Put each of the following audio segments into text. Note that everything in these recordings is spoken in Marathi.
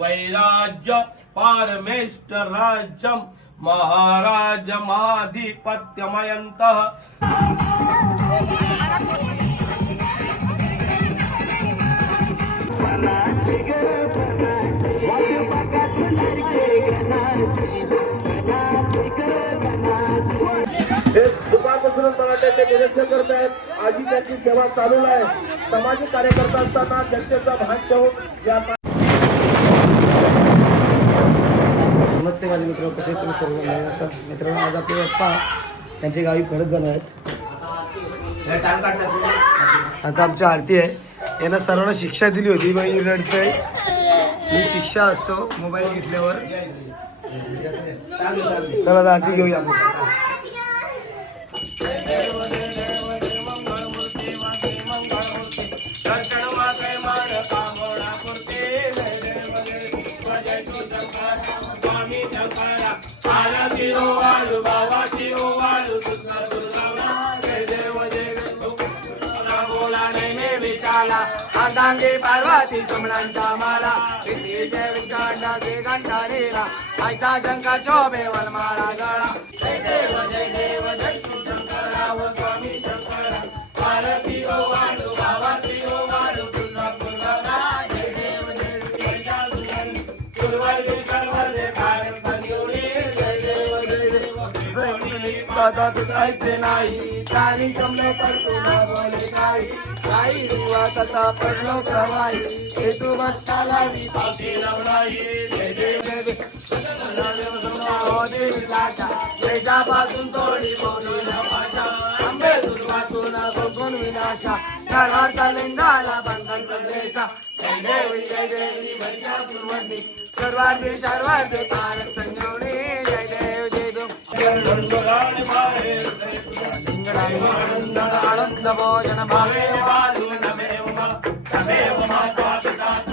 वैराज्य पारमेष्ट राज्यम महाराजमाधिपत्यमयन्तः मराठ्याचे निरीक्षण करत आहेत. आजी त्यांची सेवा चालू आहे. सामाजिक कार्यकर्ता असताना जनतेचा भाग घेऊन या नमस्ते माझे मित्र कसे तुम्ही सर्व असतात मित्रांनो आज आपले पप्पा त्यांच्या गावी परत जाणार आहेत आता आमची आरती आहे यांना सर्वांना शिक्षा दिली होती बाई ही रडतंय ही शिक्षा असतो मोबाईल घेतल्यावर चला आता आरती घेऊया आपण माला. आदांगे पार्वती कमळांच्या माला. किती जय विकांडाचे घंटाळेला आयता शंका शोभे वनमाळा गळा जय देव जय देव जय शिव शंकरा व स्वामी शंकरा. पार्वती ओ वाळू आता तू तुझायचे नाही. काही शंभर पण तुला बोले काही काही रुवा कसा पडलो सवाई हे तू भक्ताला मी नवलाई जय हो देशापासून थोडी बोलून भाषा आंबे दुर्वातून बघून विनाशा. नरवाचा लिंगाला बंधन प्रदेशा. जय देव जय देवी भरिया सुरवंदी सर्वार्थी सर्वार्थी तारक संजीवनी जय देव ఆనందమో జన భావే నమేవ నమేవ మా స్వామి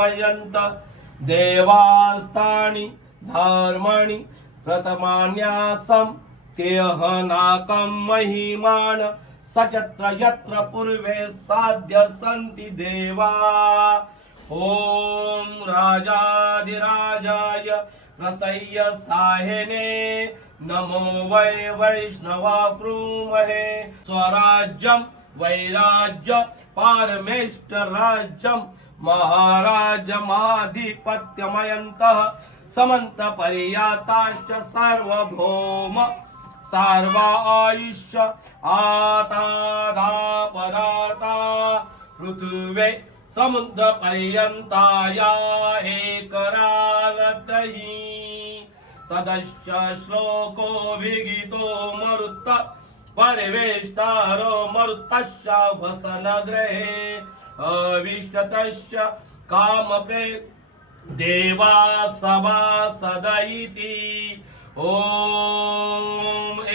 यज्ञमयन्त देवास्तानि धर्माणि प्रथमान्यासं तेऽहनाकं महिमान सचत्र यत्र पूर्वे साध्य सन्ति देवा। ॐ राजाधिराजाय रसय्य साहेने नमो वै वैष्णवा ब्रूमहे। स्वराज्यं वैराज्य पारमेष्ट राज्यं महाराजमाधिपत्यमयन्तः समन्त पर्याताश्च सार्वभौम सार्वा आयुष्य आतादा पदार्था पृथिवे समुद्र एकरालतहि। तदश्च श्लोको विगितो मरुत्त परिवेष्टारो मरुतश्च वसनगृहे। अविष्टतश्च कामप्रे देवा सभासद सदैति ॐ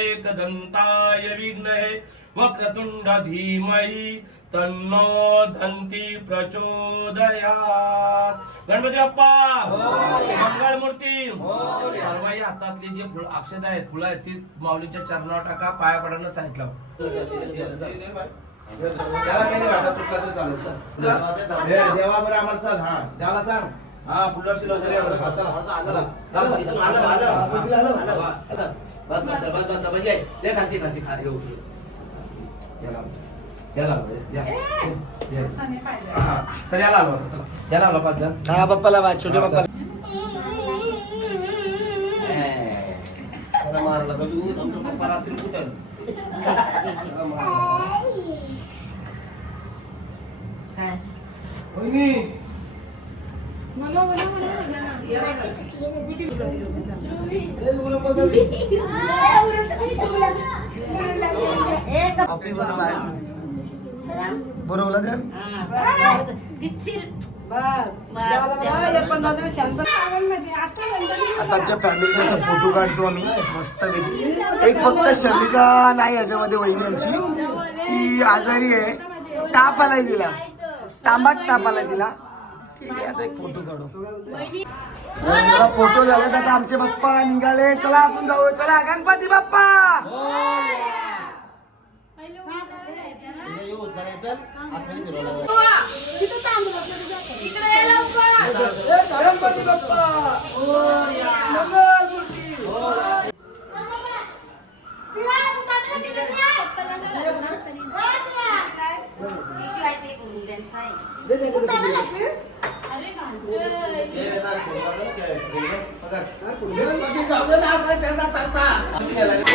एकदन्ताय विघ्नहे वक्रतुण्ड धीमहि तन्नो धन्ति प्रचोदयात्। गणपती बाप्पा! मंगळ मूर्ती सर्वाही हातातली जे फुल अक्षद आहेत फुलं आहेत ती माऊलीच्या चरणावर टाका पाया पडायला सांगितलं. त्याला काही नाही वाटत तुटला तरी चालेल चल. देवा बरं आम्हाला चल हा त्याला सांग हा पुढची लवकर या बरं. चला. आलं, आलं. आलं, आलं. आलं, बस, बस, बस, बस, बस, बस, ये. ये खालती, खालती, खाली येऊ. याला आलो. याला आलो, या. ये. हा. चल, याला आलो आता, चला. याला आलो पाच जण हा पप्पाला वाच छोटे पप्पाला त्याला मारलं का तू आमचा पप्पा रात्री कुठं वहिनी बरोबर त्या आता आमच्या फॅमिलीचा फोटो काढतो आम्ही. मस्त एक फक्त शर्मिका नाही याच्यामध्ये वहिनी आमची. ती आजारी आहे. ताप आलाय तिला. तांबाट तापाला दिला. तिला ठीक आहे आता एक फोटो काढू. फोटो झाले तर आमचे बाप्पा निघाले. चला आपण जाऊ चला गणपती बाप्पा! येऊ उचलायचं आतमध्ये फिरवलं गणपती बाप्पा मंगलमूर्ती उशीर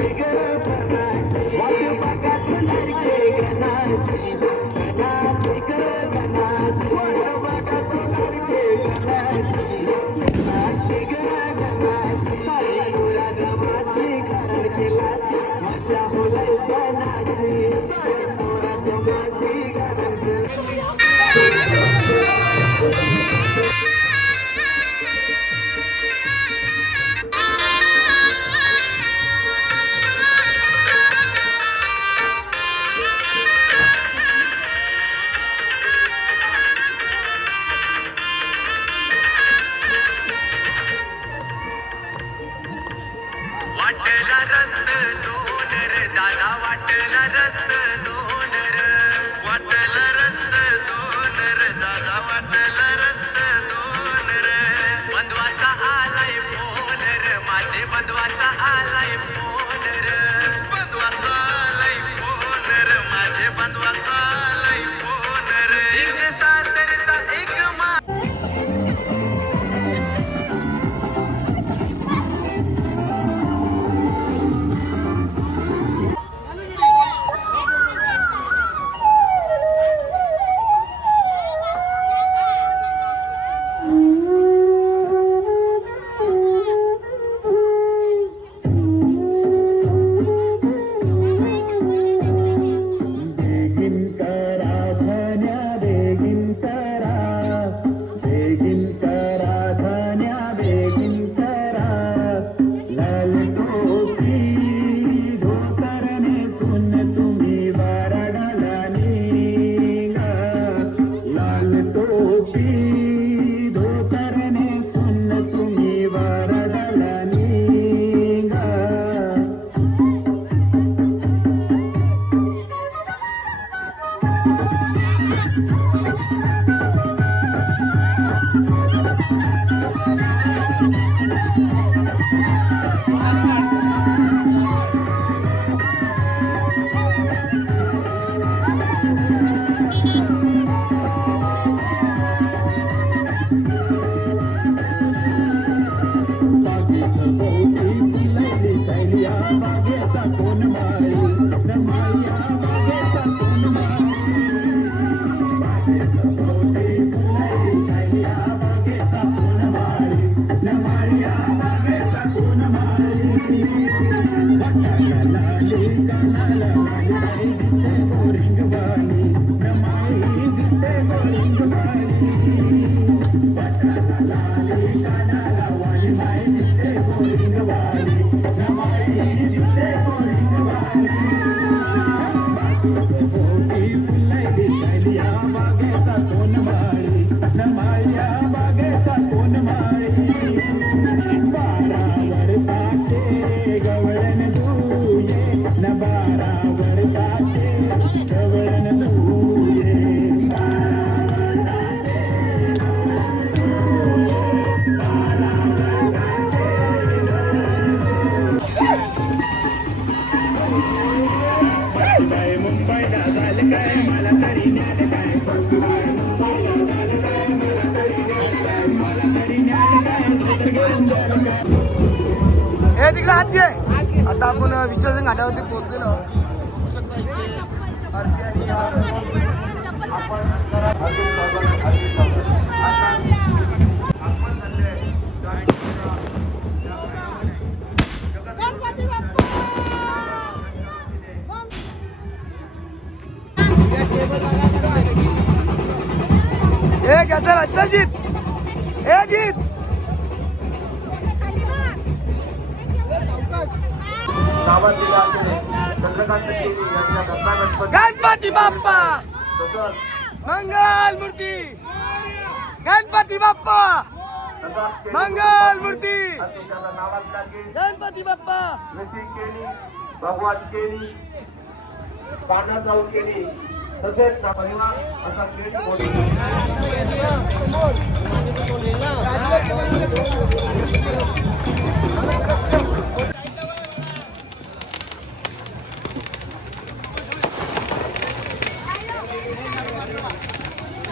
bigger than हे गणपती बाप्पा! मंगल मूर्ती! गणपती बाप्पा! मंगल मूर्ती! गणपती बाप्पा! केली भगवान केली पाण्यात जाऊन केली. तसेच ना परिवार असा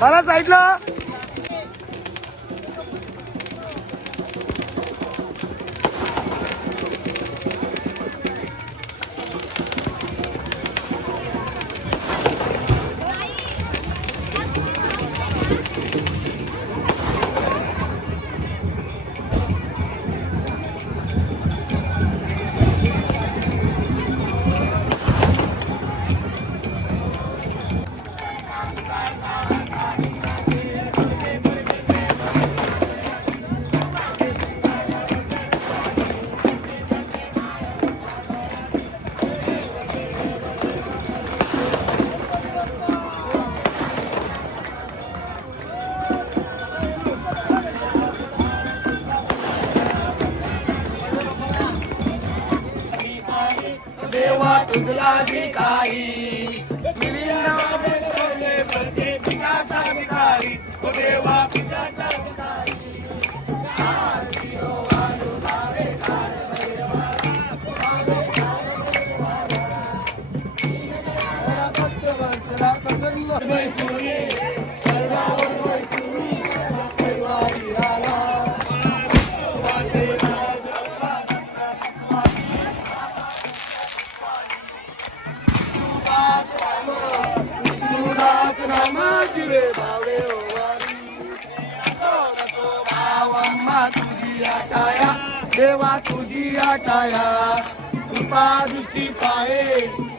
मला साईडला. तुझी आटाया कृपा दृष्टी पाहे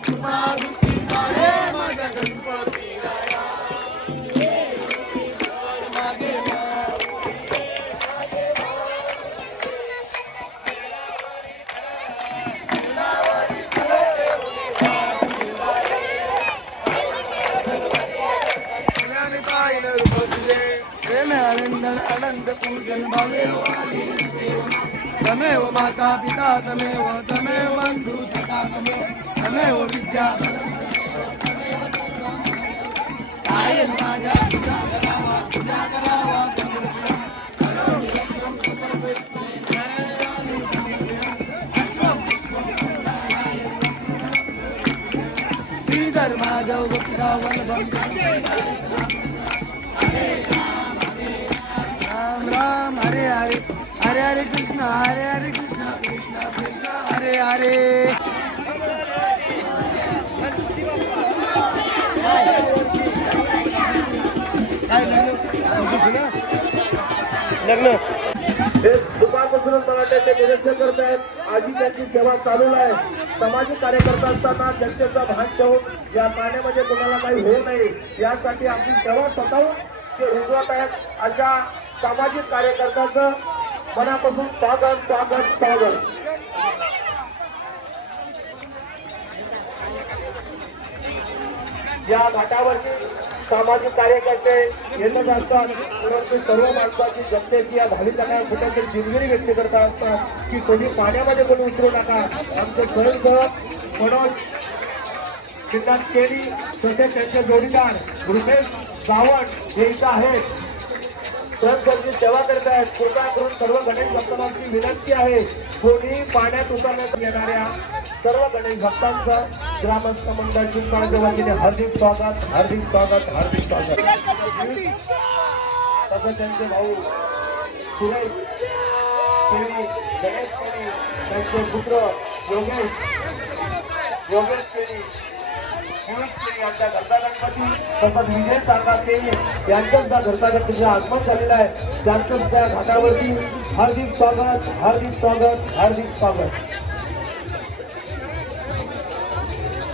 कृपा दृष्टी पाहे माझ्या गणपती राया ज्ञानी पाहिलं तमेव माता पिता तमेव तमेव बंधु सखा तमेव तमेव विद्या। काय माझ्या पूजा करावा पूजा हरे हरे कृष्ण हरे हरे कृष्ण कृष्ण कृष्ण हरे हरे। लग्न. दुपारपासूनच मराठ्याचे निरीक्षण करत आहेत. आजी त्यांची सेवा चालू आहे. सामाजिक कार्यकर्ता असताना जनतेचा भान ठेवून या पाण्यामध्ये कोणाला काही होऊ नये यासाठी आपली सेवा स्वतःहून ते उजवत आहेत अशा सामाजिक कार्यकर्त्यांचं मनापासून स्वागत स्वागत स्वागत या घाटावरती सामाजिक कार्यकर्ते येतच असतात परंतु सर्व माणसाची जनतेची या धाडी जाण्या कुठेतरी दिलगिरी व्यक्त करत असतात की कोणी पाण्यामध्ये कोणी उतरू नका. आमचं स्वयंसेवक मनोज केली तसेच त्यांचे जोडीदार रुपेश सावंत हे इथं आहेत. स्वयंसेवकी सेवा करत आहेत. कृपा करून सर्व गणेश भक्तांची विनंती आहे. कोणी पाण्यात उतरण्यात येणाऱ्या सर्व गणेश भक्तांचं ग्रामस्थ मंडळाची वतीने हार्दिक स्वागत हार्दिक स्वागत हार्दिक स्वागत. तसं त्यांचे भाऊ सुरेश गणेश त्यांचे पुत्र योगेश योगेश केळी यांच्या घरचा गणपती तसंच विजय यांच्या सुद्धा घरचा गणपतीचं आगमन आहे. त्यांचं सुद्धा घाटावरती हार्दिक स्वागत हार्दिक स्वागत हार्दिक स्वागत.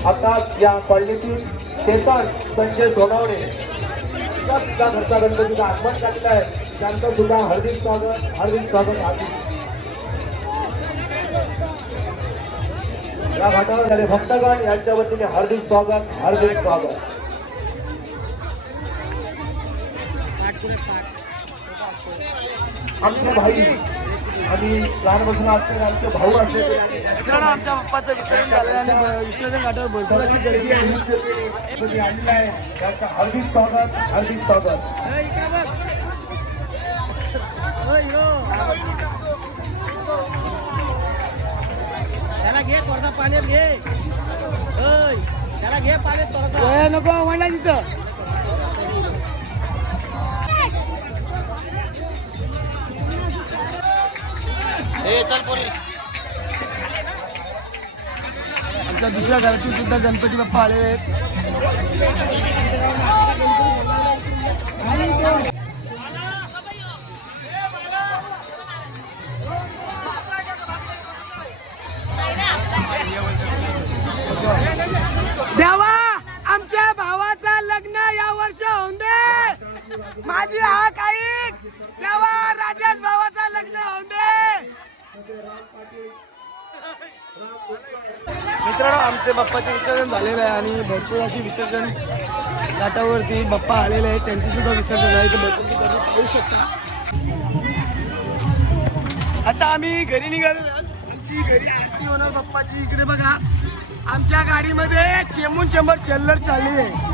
आता या कॉलनीतील चेतन संजय सोनवणे सुद्धा घरचा गणपतीचं आगमन झालेलं आहे. त्यांचं सुद्धा हार्दिक स्वागत हार्दिक स्वागत हार्दिक या घाटावर झाले भक्तगण यांच्या वतीने हार्दिक स्वागत हार्दिक स्वागत. आमचे भाई आणि लहानपासून असलेले आमचे भाऊ असलेले मित्रांनो आमच्या बाप्पाचं विसर्जन झालं आणि विसर्जन घाटावर भरपूर अशी गर्दी आहे. आहे. त्यांचं हार्दिक स्वागत हार्दिक स्वागत. घे थोडासा पाण्यात घे. ओय, त्याला घे पाण्यात थोडासा. नको म्हणला तिथं. आमच्या दुसऱ्या घरातील सुद्धा गणपती बाप्पा आले आहेत. माझी हाक ऐक तेव्हा राजाच भावाचा लग्न होऊन दे. मित्रांनो आमचे बाप्पाचे विसर्जन झालेलं आहे आणि भरपूर अशी विसर्जन घाटावरती बाप्पा आलेले आहेत. त्यांचे सुद्धा विसर्जन आहे ते भरपूर पाहू शकता. आता आम्ही घरी निघालो आमची घरी आरती होणार बाप्पाची. इकडे बघा आमच्या गाडीमध्ये चेंबून चेंबर चेल्लर चालली आहे.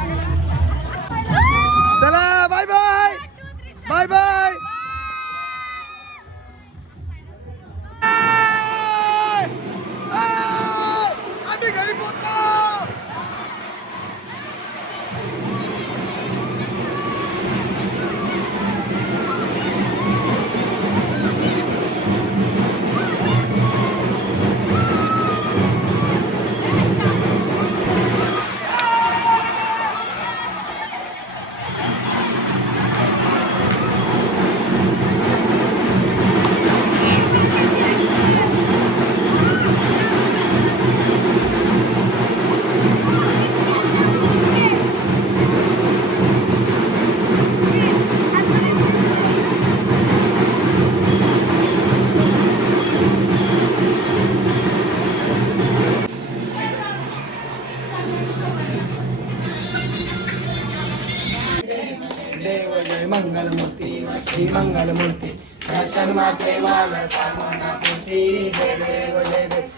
मूर्ती. दर्शन माते माल कामना मूर्ती जय देव जय देव.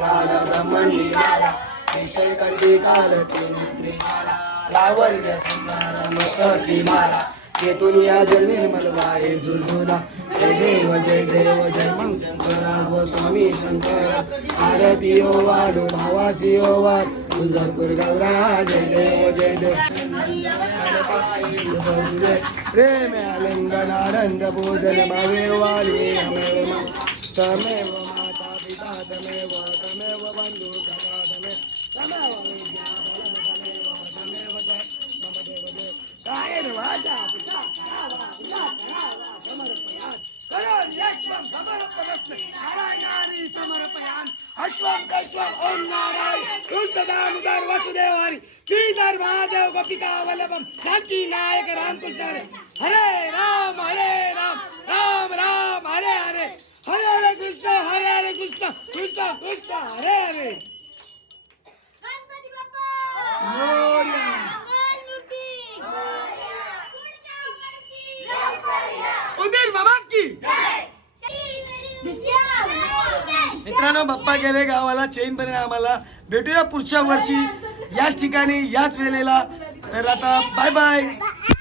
लाल ब्रह्मणी लाला विषय कंठी काल ते नेत्री झाला. लावल्य सुंदर मस्तकी माला. येथून या जल निर्मल वारे झुलझुला. जय देव जय देव जय मंगल. व स्वामी शंकर. आरती ओ वाढो भावासी ओ वाढ దుర్గాపూర్ గౌరా జయ దేవ జయ దేవ ప్రేమ లింగనానంద భోజన భవేవాలి తమేవ गप्पा गेले गावाला चेन बने आम्हाला. भेटूया पुढच्या वर्षी. याच ठिकाणी याच वेळेला. तर आता बाय बाय